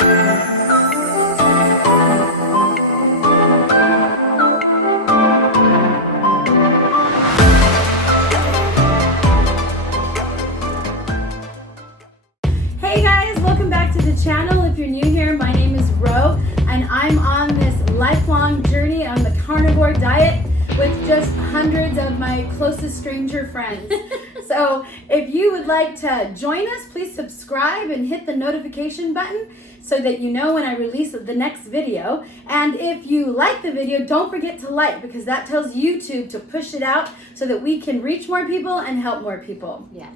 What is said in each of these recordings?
Hey guys, welcome back to the channel. If you're new here, my name is Ro, and I'm on this lifelong journey on the carnivore diet with just hundreds of my closest stranger friends. So if you would like to join us, please subscribe and hit the notification button so that you know when I release the next video. And if you like the video, don't forget to like, because that tells YouTube to push it out so that we can reach more people and help more people. Yes.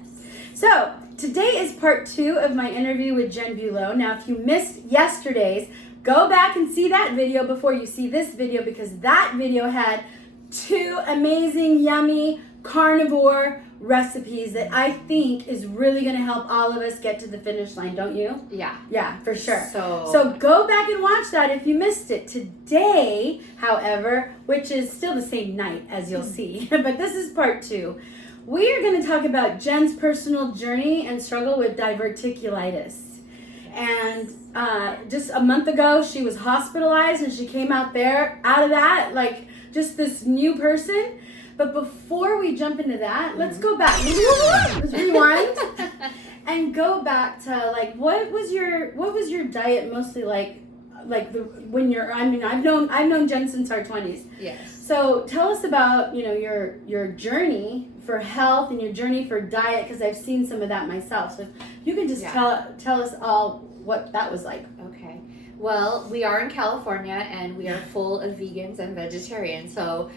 So today is part 2 of my interview with Jen Bulow. Now, if you missed yesterday's, go back and see that video before you see this video, because that video had 2 amazing, yummy carnivore recipes that I think is really going to help all of us get to the finish line, don't you? Yeah. Yeah, for sure. So go back and watch that if you missed it. Today, however, which is still the same night as you'll see, but this is part 2. We are going to talk about Jen's personal journey and struggle with diverticulitis. And just a month ago, she was hospitalized, and she came out of that, like just this new person. But before we jump into that, let's go back. Let's rewind and go back to like what was your diet mostly like when you're, I mean, I've known Jen since our 20s. yes. So tell us about, you know, your journey for health and your journey for diet, because I've seen some of that myself. So if you can just tell us all what that was like. Okay. Well, we are in California, and we are full of vegans and vegetarians. So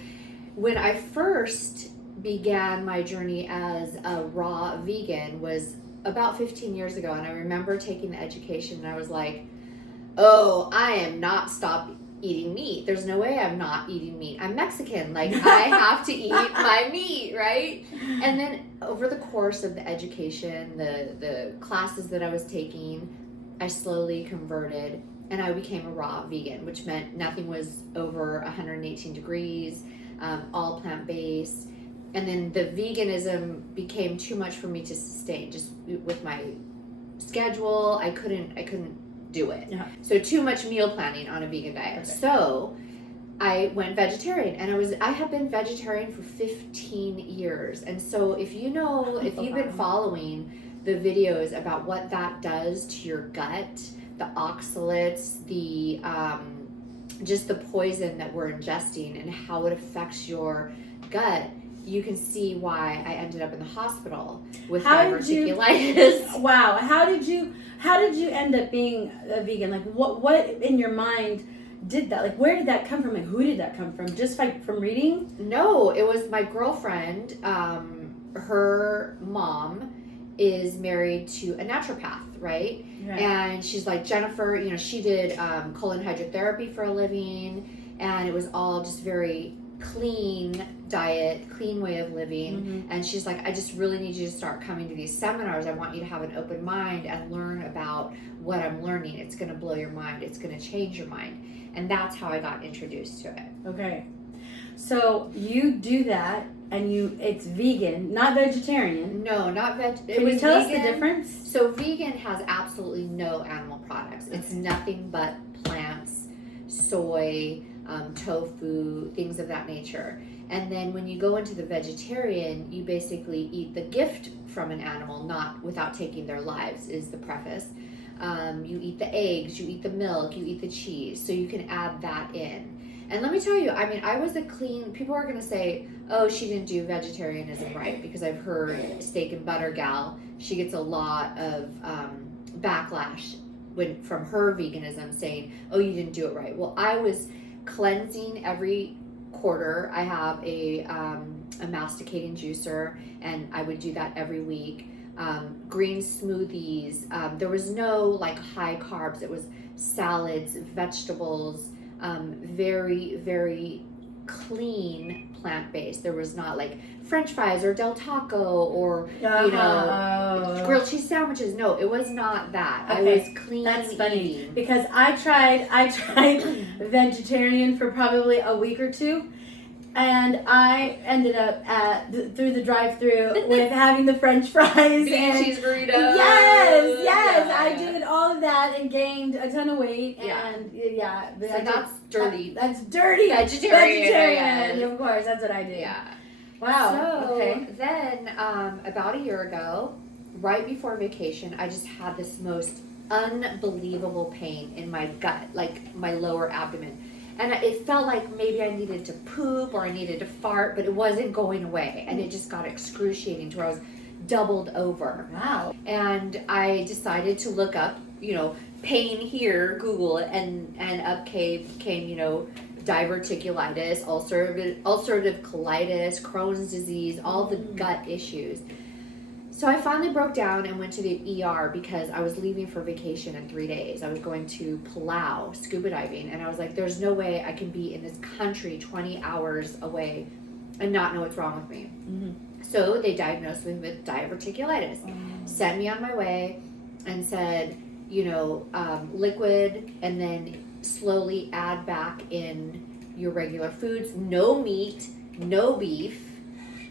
when I first began my journey as a raw vegan was about 15 years ago, and I remember taking the education, and I was like, oh, I am not stop eating meat. There's no way I'm not eating meat. I'm Mexican. Like, I have to eat my meat, right? And then over the course of the education, the classes that I was taking, I slowly converted, and I became a raw vegan, which meant nothing was over 118 degrees, all plant-based. And then the veganism became too much for me to sustain. Just with my schedule, I couldn't do it. Yeah. So too much meal planning on a vegan diet. Okay. So I went vegetarian, and I have been vegetarian for 15 years. And so if you've been following the videos about what that does to your gut, the oxalates, the just the poison that we're ingesting and how it affects your gut, you can see why I ended up in the hospital with diverticulitis. Wow. How did you end up being a vegan? Like what in your mind did that? Like, where did that come from? Like, who did that come from? Just like from reading? No, it was my girlfriend. Her mom is married to a naturopath, right? And she's like, Jennifer, you know, she did colon hydrotherapy for a living, and it was all just very clean diet, clean way of living. Mm-hmm. And she's like, I just really need you to start coming to these seminars. I want you to have an open mind and learn about what I'm learning. It's going to blow your mind. It's going to change your mind. And that's how I got introduced to it. Okay. So you do that, and it's vegan, not vegetarian. No, not veg. Can you tell us the difference? So vegan has absolutely no animal products. It's nothing but plants, soy, tofu, things of that nature. And then when you go into the vegetarian, you basically eat the gift from an animal, not without taking their lives, is the preface. You eat the eggs, you eat the milk, you eat the cheese, so you can add that in. And let me tell you, I mean, I was people are going to say, oh, she didn't do vegetarianism right, because I've heard Steak and Butter Gal, she gets a lot of backlash from her veganism, saying, oh, you didn't do it right. Well, I was cleansing every quarter. I have a masticating juicer, and I would do that every week. Green smoothies. There was no like high carbs. It was salads, vegetables, very, very clean plant-based. There was not like French fries or Del Taco or grilled cheese sandwiches. No, it was not that. Okay. I was clean. That's funny eating. because I tried vegetarian for probably a week or two, And I ended up through the drive-through with having the French fries and cheese burritos. Yes, Yeah. I did all of that and gained a ton of weight. Yeah. And So that's dirty. That's dirty. Vegetarian. Of course, that's what I did. Yeah. Wow. So Okay. then, about a year ago, right before vacation, I just had this most unbelievable pain in my gut, like my lower abdomen. And it felt like maybe I needed to poop or I needed to fart, but it wasn't going away. And it just got excruciating to where I was doubled over. Wow. And I decided to look up, pain here, Google it, and up came, diverticulitis, ulcerative colitis, Crohn's disease, all the gut issues. So I finally broke down and went to the ER because I was leaving for vacation in 3 days. I was going to Palau scuba diving, and I was like, there's no way I can be in this country 20 hours away and not know what's wrong with me. Mm-hmm. So they diagnosed me with diverticulitis, sent me on my way, and said, liquid, and then slowly add back in your regular foods, no meat, no beef,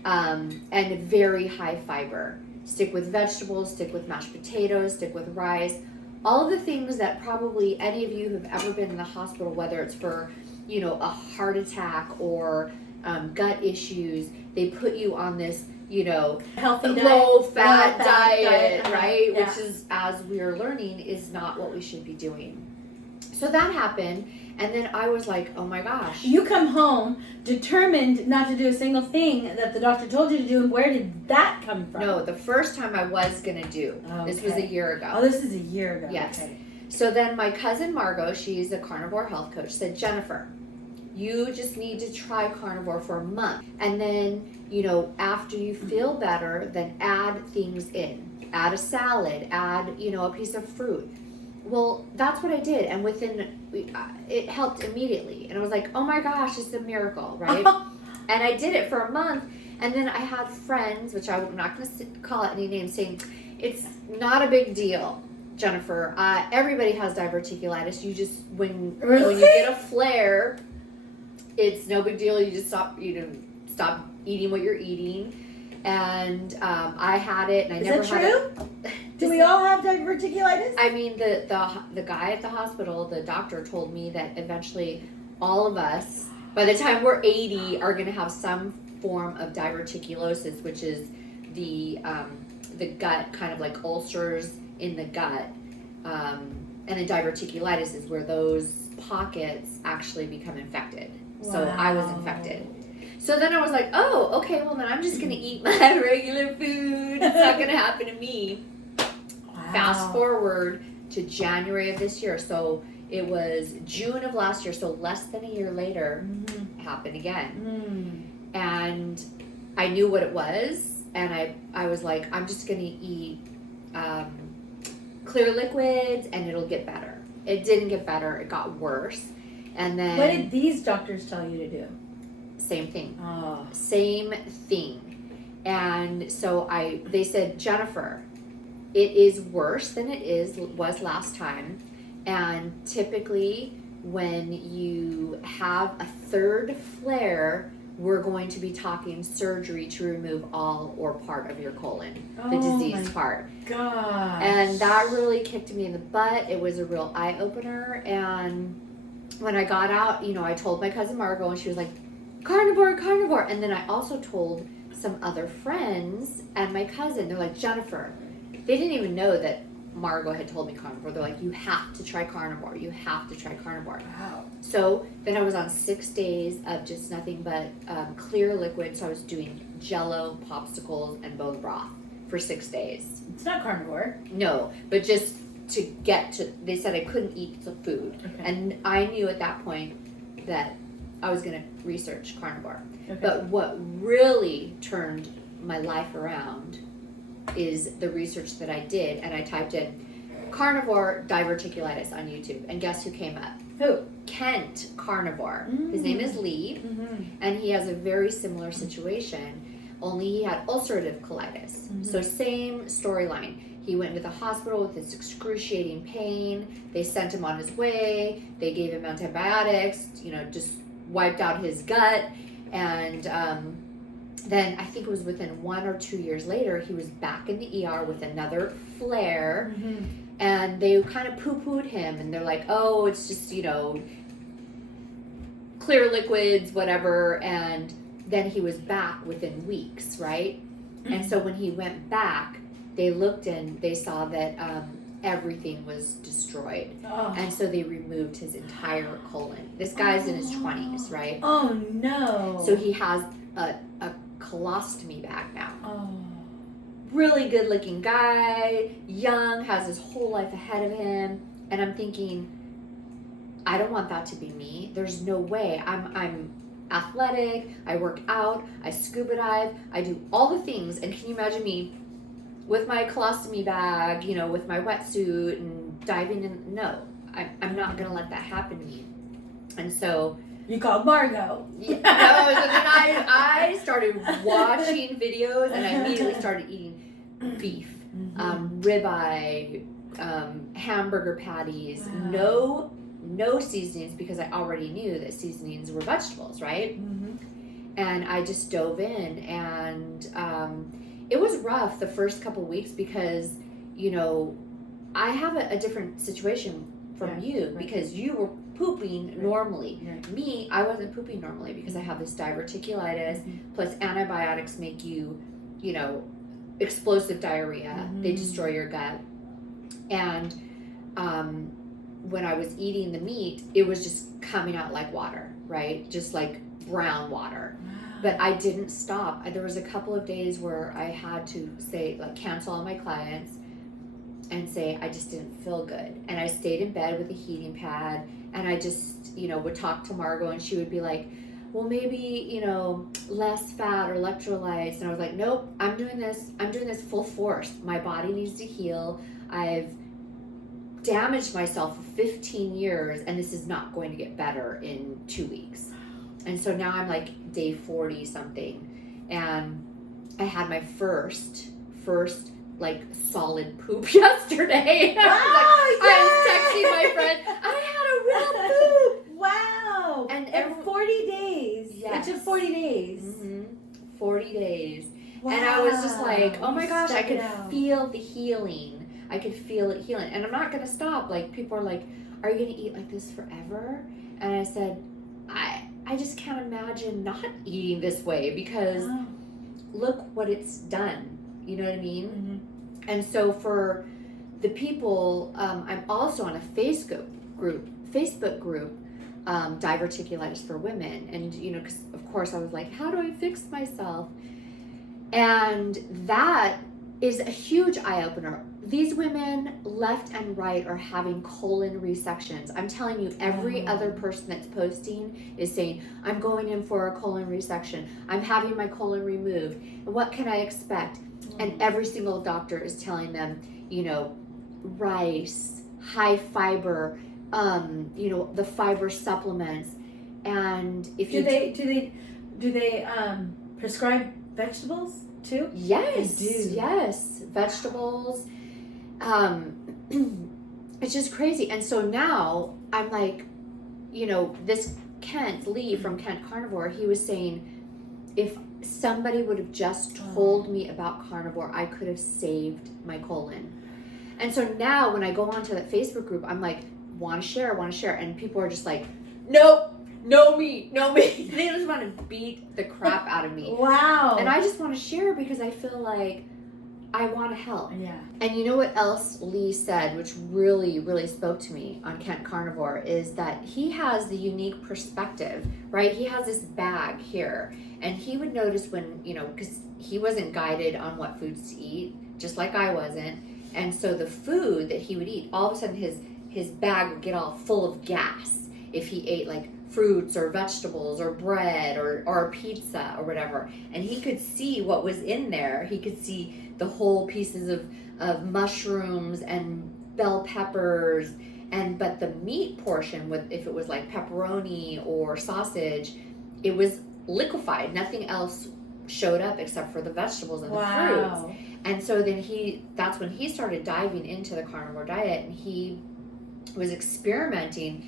and very high fiber. Stick with vegetables, stick with mashed potatoes, stick with rice, all of the things that probably any of you who've ever been in the hospital, whether it's for, a heart attack or gut issues, they put you on this, healthy low-fat diet, right? Yeah. Which is, as we're learning, is not what we should be doing. So that happened, and then I was like, oh my gosh. You come home determined not to do a single thing that the doctor told you to do, and where did that come from? No, the first time I was going to do. Okay. This was a year ago. Oh, this is a year ago. Yes. Okay. So then my cousin Margot, she's a carnivore health coach, said, Jennifer, you just need to try carnivore for a month. And then, after you feel better, then add things in. Add a salad, add, a piece of fruit. Well, that's what I did. And it helped immediately. And I was like, oh my gosh, it's a miracle, right? And I did it for a month. And then I had friends, which I'm not going to call it any names, saying, it's not a big deal, Jennifer. Everybody has diverticulitis. You just, when you get a flare, it's no big deal. You just stop eating what you're eating. And I had it, and I never had it. Is that true? Do we all have diverticulitis? I mean, the guy at the hospital, the doctor, told me that eventually all of us, by the time we're 80, are going to have some form of diverticulosis, which is the gut, kind of like ulcers in the gut. And the diverticulitis is where those pockets actually become infected. Wow. So I was infected. So then I was like, oh, okay, well then I'm just going to eat my regular food. It's not going to happen to me. Wow. Fast forward to January of this year. So it was June of last year. So less than a year later, it happened again. And I knew what it was. And I was like, I'm just going to eat clear liquids and it'll get better. It didn't get better. It got worse. And then... What did these doctors tell you to do? Same thing. Oh. Same thing. And so they said, Jennifer, it is worse than was last time. And typically when you have a third flare, we're going to be talking surgery to remove all or part of your colon, the diseased part. Gosh. And that really kicked me in the butt. It was a real eye-opener. And when I got out, I told my cousin Margot, and she was like, carnivore. And then I also told some other friends and my cousin. They're like, Jennifer. They didn't even know that Margot had told me carnivore. They're like, you have to try carnivore. You have to try carnivore. Wow. So then I was on 6 days of just nothing but clear liquid. So I was doing Jell-O, popsicles, and bone broth for 6 days. It's not carnivore. No, but just to get to, they said I couldn't eat the food. Okay. And I knew at that point that I was going to research carnivore. Okay. But what really turned my life around is the research that I did, and I typed in carnivore diverticulitis on YouTube, and guess who came up? Who? Kent Carnivore. His name is Lee, and he has a very similar situation, only he had ulcerative colitis. So same storyline. He went into the hospital with this excruciating pain. They sent him on his way. They gave him antibiotics, just wiped out his gut. And then I think it was within 1 or 2 years later, he was back in the ER with another flare. Mm-hmm. And they kind of poo-pooed him, and they're like, oh, it's just, clear liquids, whatever. And then he was back within weeks, right? Mm-hmm. And so when he went back, they looked and they saw that everything was destroyed. Oh. And so they removed his entire colon. This guy's in his 20s, right? Oh, no. So he has a colostomy bag now. Oh. Really good looking guy, young, has his whole life ahead of him. And I'm thinking, I don't want that to be me. There's no way. I'm athletic, I work out, I scuba dive, I do all the things. And can you imagine me with my colostomy bag, with my wetsuit and diving in? No, I'm not going to let that happen to me. And so you called Margot. Yeah, no, so then I started watching videos, and I immediately started eating beef, ribeye, hamburger patties, wow. no seasonings, because I already knew that seasonings were vegetables, right? Mm-hmm. And I just dove in, and it was rough the first couple weeks because, I have a different situation from you, right. Because you were pooping right. normally. Right. Me, I wasn't pooping normally because I have this diverticulitis, plus antibiotics make you, explosive diarrhea. They destroy your gut. And when I was eating the meat, it was just coming out like water, right? Just like brown water. Wow. But I didn't stop. There was a couple of days where I had to say, cancel all my clients and say I just didn't feel good. And I stayed in bed with a heating pad, and I just, would talk to Margot, and she would be like, well, maybe, less fat or electrolytes. And I was like, nope, I'm doing this full force. My body needs to heal. I've damaged myself for 15 years, and this is not going to get better in 2 weeks. And so now I'm like day 40 something, and I had my first solid poop yesterday. I was texting my friend, I had a real poop. Wow. And 40 days. Yes. It took 40 days. 40 days. Wow. And I was just like, oh my gosh, I could feel the healing. I could feel it healing. And I'm not going to stop. People are like, are you going to eat like this forever? And I said, I just can't imagine not eating this way, because look what it's done. You know what I mean? Mm-hmm. And so for the people, I'm also on a Facebook group, Diverticulitis for Women. And, because of course I was like, how do I fix myself? And that is a huge eye-opener. These women left and right are having colon resections. I'm telling you, every other person that's posting is saying, I'm going in for a colon resection. I'm having my colon removed. What can I expect? And every single doctor is telling them, rice, high fiber, the fiber supplements. And if do they prescribe vegetables too? Yes, they do. Yes, vegetables. It's just crazy. And so now I'm like, this Kent Lee from Kent Carnivore, he was saying, if somebody would have just told me about carnivore, I could have saved my colon. And so now when I go onto that Facebook group, I'm like, want to share. And people are just like, nope, no meat. They just want to beat the crap out of me. Wow. And I just want to share because I feel like I want to help. Yeah. And you know what else Lee said, which really, really spoke to me on Kent Carnivore, is that he has the unique perspective, right? He has this bag here, and he would notice when, because he wasn't guided on what foods to eat, just like I wasn't. And so the food that he would eat, all of a sudden his bag would get all full of gas if he ate fruits or vegetables or bread or pizza or whatever. And he could see what was in there. He could see the whole pieces of mushrooms and bell peppers, but the meat portion, if it was like pepperoni or sausage, it was liquefied. Nothing else showed up except for the vegetables and the fruits. And so then that's when he started diving into the carnivore diet, and he was experimenting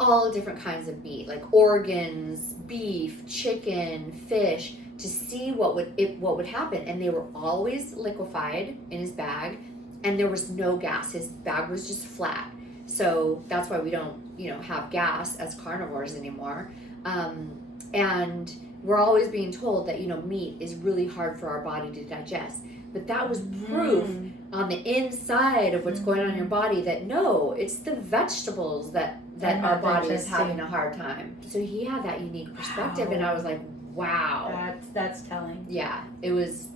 all different kinds of meat, like organs, beef, chicken, fish, to see what would happen. And they were always liquefied in his bag, and there was no gas. His bag was just flat. So that's why we don't, have gas as carnivores anymore. And we're always being told that, meat is really hard for our body to digest. But that was proof on the inside of what's going on in your body that no, it's the vegetables that our body is having a hard time. So he had that unique perspective, and I was like, wow. That's telling. Yeah, it was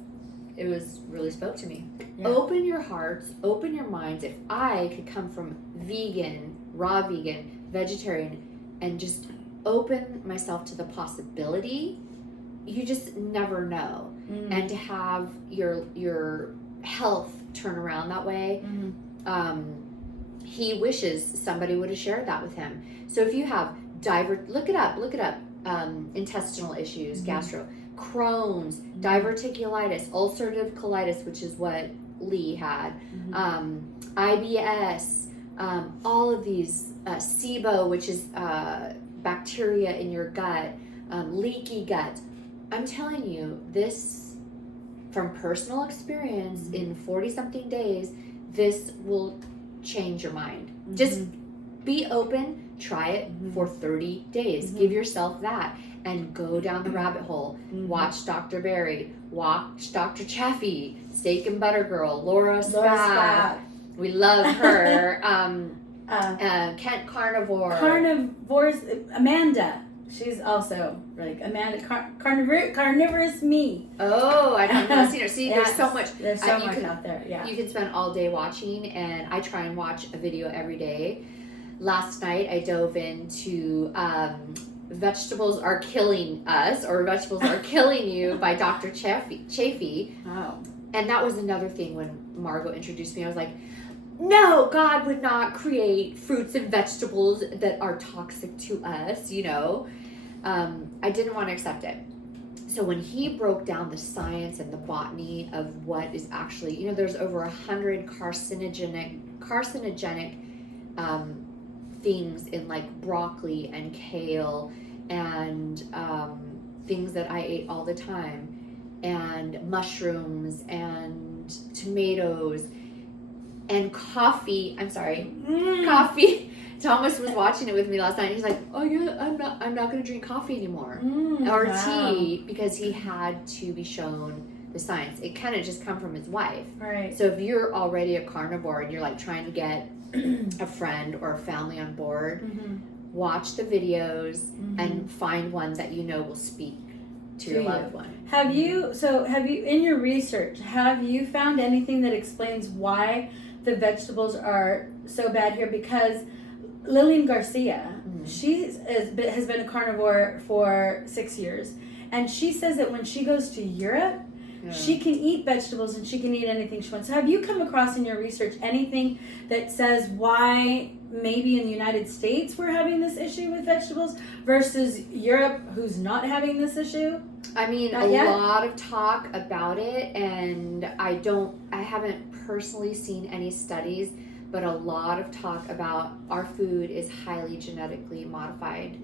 really spoke to me. Yeah. Open your hearts, open your minds. If I could come from vegan, raw vegan, vegetarian, and just open myself to the possibility, you just never know. And to have your health turn around that way, he wishes somebody would have shared that with him. So if you have look it up, intestinal issues, gastro, Crohn's, diverticulitis, ulcerative colitis, which is what Lee had, IBS, all of these, SIBO, which is bacteria in your gut, leaky gut. I'm telling you, this, from personal experience, in 40-something days, this will change your mind. Just be open, try it for 30 days. Give yourself that, and go down the rabbit hole. Watch Dr. Berry, watch Dr. Chaffee, Steak and Butter Girl, Laura Spath. We love her. Kent Carnivores, Amanda. She's also like Amanda, carnivorous me. Oh, I don't know. See, there's so much. There's so much out there. Yeah, you can spend all day watching, and I try and watch a video every day. Last night, I dove into "Vegetables Are Killing Us" or "Vegetables Are Killing You" by Dr. Chaffee. Oh, and that was another thing when Margot introduced me. I was like, no, God would not create fruits and vegetables that are toxic to us, I didn't want to accept it. So when he broke down the science and the botany of what is actually, there's over 100 carcinogenic things in like broccoli and kale and things that I ate all the time, and mushrooms and tomatoes and coffee. Coffee. Thomas was watching it with me last night. He's like, "Oh yeah, I'm not going to drink coffee anymore or tea," because he had to be shown the science. It kind of just come from his wife. Right. So if you're already a carnivore and you're like trying to get a friend or a family on board, watch the videos and find one that will speak to your loved one. Have you in your research, have you found anything that explains why the vegetables are so bad here? Because Lillian Garcia, she has been a carnivore for 6 years, and she says that when she goes to Europe, she can eat vegetables and she can eat anything she wants. So have you come across in your research anything that says why maybe in the United States we're having this issue with vegetables versus Europe, who's not having this issue? I mean, lot of talk about it, and I haven't personally seen any studies, but a lot of talk about our food is highly genetically modified.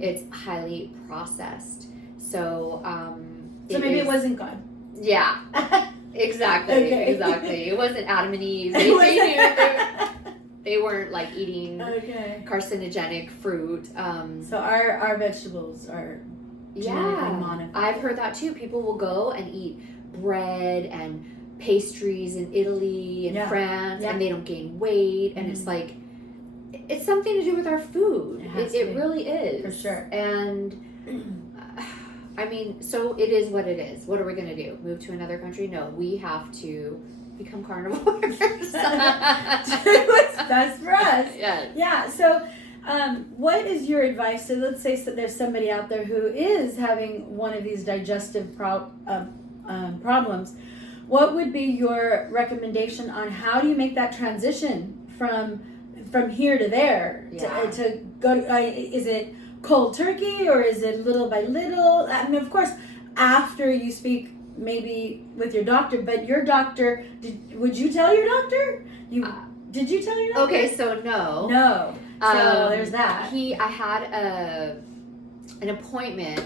It's highly processed. So, maybe it wasn't God. Yeah, exactly. It wasn't Adam and Eve. They weren't like eating carcinogenic fruit. So our vegetables are genetically modified. I've heard that too. People will go and eat bread and pastries in Italy and France, and they don't gain weight, and it's like, it's something to do with our food. It really is. For sure. And I mean, so it is what it is. What are we going to do? Move to another country? No, we have to become carnivores. What's best for us. Yeah. So what is your advice? So let's say there's somebody out there who is having one of these digestive problems. What would be your recommendation on how do you make that transition from here to there to go? Is it cold turkey, or is it little by little? I mean, of course, after you speak maybe with your doctor, but your doctor, would you tell your doctor? Did you tell your doctor? Okay, so no. So there's that. I had an appointment,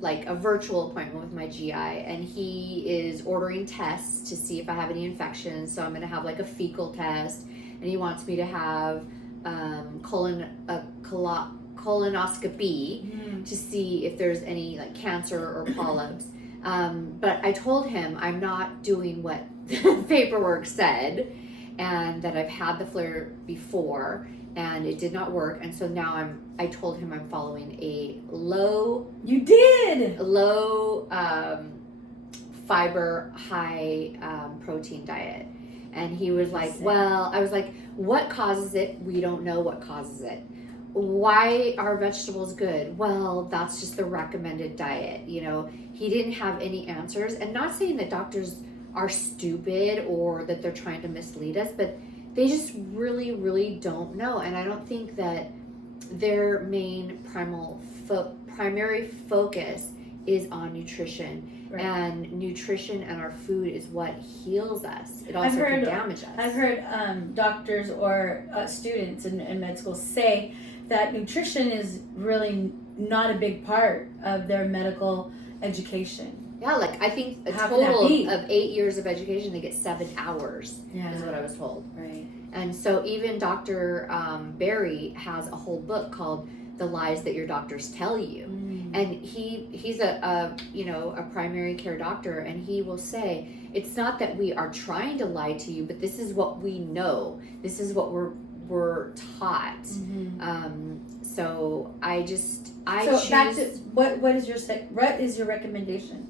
like a virtual appointment with my GI, and he is ordering tests to see if I have any infections. So I'm going to have like a fecal test, and he wants me to have colonoscopy to see if there's any like cancer or polyps. But I told him I'm not doing what the paperwork said, and that I've had the flare before and it did not work, and so now I told him I'm following a low fiber, high protein diet. And he was like, well, I was like, what causes it? We don't know what causes it. Why are vegetables good? Well, that's just the recommended diet. You know, he didn't have any answers. And not saying that doctors are stupid or that they're trying to mislead us, but they just really, really don't know. And I don't think that their main primary focus is on nutrition. Right. And nutrition and our food is what heals us. It also can damage us. I've heard doctors or students in med school say that nutrition is really not a big part of their medical education. Yeah, like I think a total of 8 years of education, they get 7 hours, is what I was told. Right. And so even Dr. Barry has a whole book called The Lies That Your Doctors Tell You. And he's a primary care doctor, and he will say, it's not that we are trying to lie to you, but this is what we know. This is what we're taught. So I choose. Back to what is your recommendation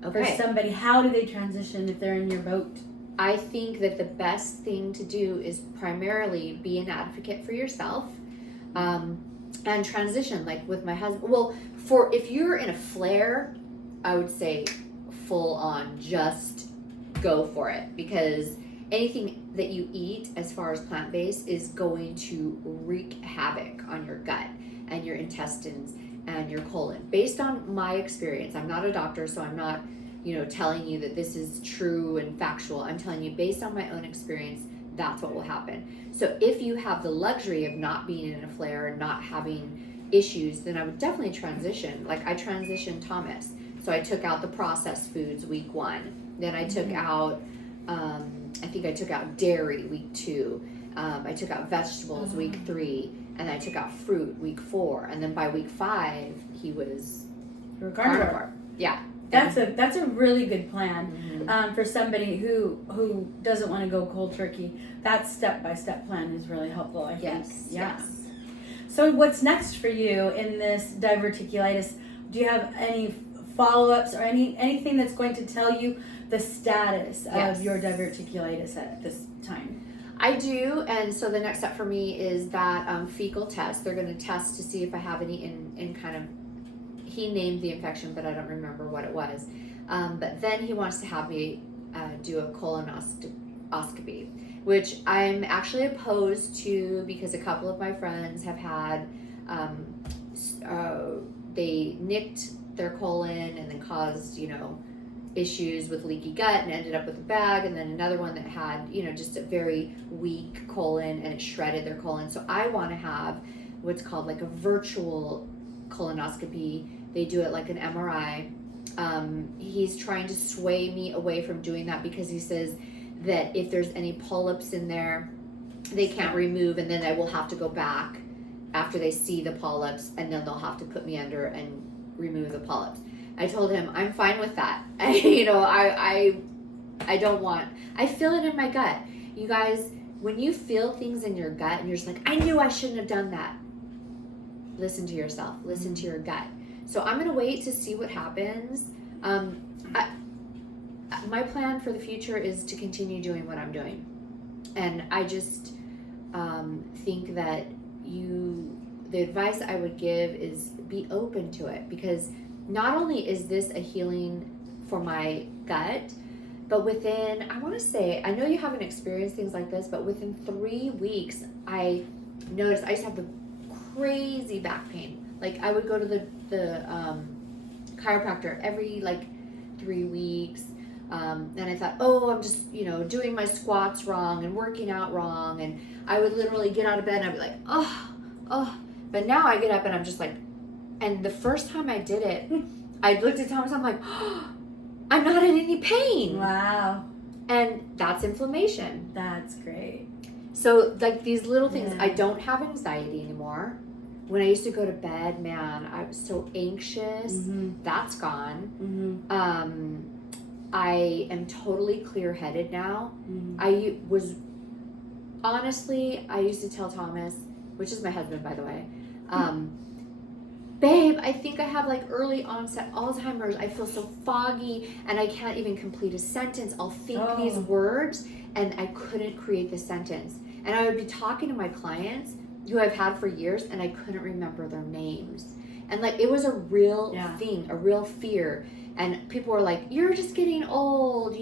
for somebody? How do they transition if they're in your boat? I think that the best thing to do is primarily be an advocate for yourself, and transition, like with my husband. Well, if you're in a flare, I would say full on, just go for it, because anything that you eat as far as plant-based is going to wreak havoc on your gut and your intestines and your colon. Based on my experience, I'm not a doctor, so I'm not, telling you that this is true and factual. I'm telling you based on my own experience, that's what will happen. So if you have the luxury of not being in a flare and not having issues, then I would definitely transition. Like I transitioned Thomas. So I took out the processed foods week 1. Then I took out, I think I took out dairy week 2. I took out vegetables week 3. And I took out fruit week 4. And then by week 5, he was carnivore. Yeah. That's a really good plan for somebody who doesn't want to go cold turkey. That step-by-step plan is really helpful, I think. Yes. So what's next for you in this diverticulitis? Do you have any follow-ups or anything that's going to tell you the status of your diverticulitis at this time? I do, and so the next step for me is that fecal test. They're going to test to see if I have any in kind of, he named the infection, but I don't remember what it was. But then he wants to have me do a colonoscopy, which I'm actually opposed to because a couple of my friends have had, they nicked their colon and then caused, issues with leaky gut and ended up with a bag, and then another one that had, just a very weak colon and it shredded their colon. So I want to have what's called like a virtual colonoscopy. They do it like an MRI. He's trying to sway me away from doing that because he says that if there's any polyps in there, they can't remove, and then I will have to go back after they see the polyps, and then they'll have to put me under and remove the polyps. I told him I'm fine with that. I don't want, I feel it in my gut. You guys, when you feel things in your gut and you're just like, I knew I shouldn't have done that. Listen to yourself, listen to your gut. So I'm going to wait to see what happens. My plan for the future is to continue doing what I'm doing. And I just think that the advice I would give is be open to it, because not only is this a healing for my gut, but within, I want to say, I know you haven't experienced things like this, but within 3 weeks, I noticed I used to have the crazy back pain. Like I would go to the chiropractor every 3 weeks. And I thought, oh, I'm just, doing my squats wrong and working out wrong. And I would literally get out of bed and I'd be like, oh. But now I get up and I'm just like, and the first time I did it, I looked at Thomas, I'm like, oh, I'm not in any pain. Wow. And that's inflammation. That's great. So like these little things, I don't have anxiety anymore. When I used to go to bed, man, I was so anxious. That's gone. I am totally clear-headed now. I used to tell Thomas, which is my husband, by the way, babe, I think I have like early onset Alzheimer's. I feel so foggy and I can't even complete a sentence. I'll think these words and I couldn't create the sentence. And I would be talking to my clients who I've had for years and I couldn't remember their names. And like, it was a real thing, a real fear. And people were like, you're just getting old,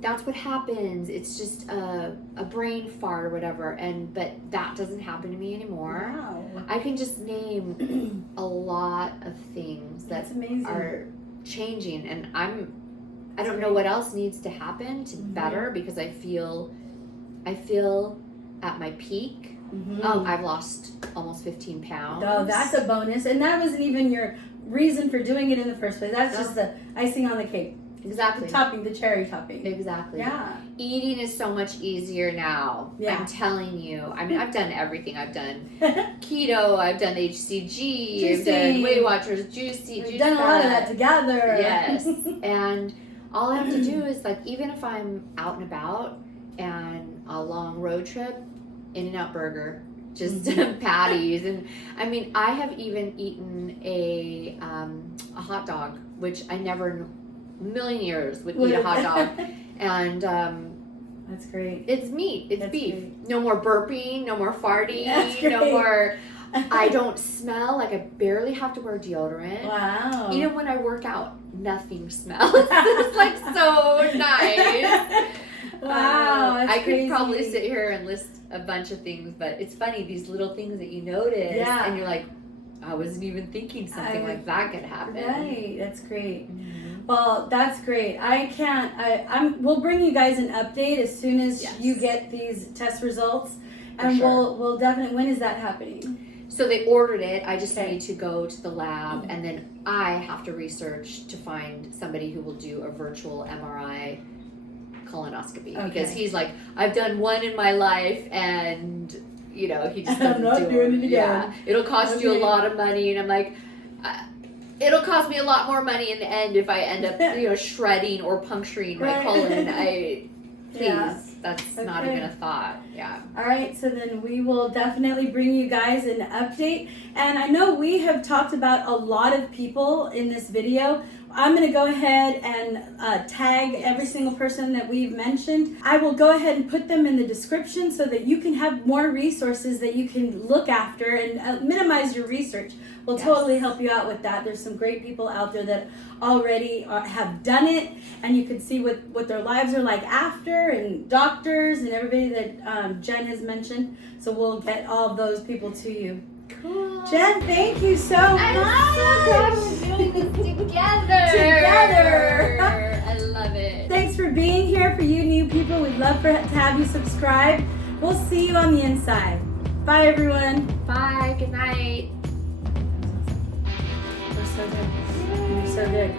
that's what happens. It's just a brain fart or whatever. But that doesn't happen to me anymore. Wow. I can just name a lot of things that are changing. And I don't know what else needs to happen to better, because I feel at my peak. I've lost almost 15 pounds. Oh, that's a bonus. And that wasn't even your reason for doing it in the first place. That's just the icing on the cake. Exactly. The topping, the cherry topping. Exactly. Yeah. Eating is so much easier now. Yeah. I'm telling you. I mean, I've done everything. I've done keto. I've done HCG. I've done Weight Watchers, We've done a lot of that together. Yes. And all I have to do is, like, even if I'm out and about and a long road trip, In-N-Out Burger, just patties. And I mean, I have even eaten a hot dog, which I never in a million years would eat a hot dog. And that's great. It's meat. It's beef. Great. No more burping. No more farting. That's great. No more. I don't smell. Like, I barely have to wear deodorant. Wow. Even when I work out, nothing smells. It's like so nice. Wow. I could crazy. probably sit here and list a bunch of things, but it's funny, these little things that you notice, and you're like, I wasn't even thinking something like that could happen. Right. That's great. Well, that's great. We'll bring you guys an update as soon as you get these test results, and we'll definitely. When is that happening? So they ordered it. I just need to go to the lab, and then I have to research to find somebody who will do a virtual MRI colonoscopy, because he's like, I've done one in my life, and he just doesn't do it again. Yeah, it'll cost you a lot of money, and I'm like, it'll cost me a lot more money in the end if I end up shredding or puncturing my colon. That's not even a thought. Yeah. All right, so then we will definitely bring you guys an update. And I know we have talked about a lot of people in this video. I'm going to go ahead and tag every single person that we've mentioned. I will go ahead and put them in the description so that you can have more resources that you can look after and minimize your research. We'll totally help you out with that. There's some great people out there that already have done it, and you can see what their lives are like after, and doctors and everybody that Jen has mentioned. So we'll get all of those people to you. Cool. Jen, thank you so much. I'm so glad we're doing this together. I love it. Thanks for being here. For you new people, we'd love to have you subscribe. We'll see you on the inside. Bye, everyone. Bye. Good night. You're so good. You're so good.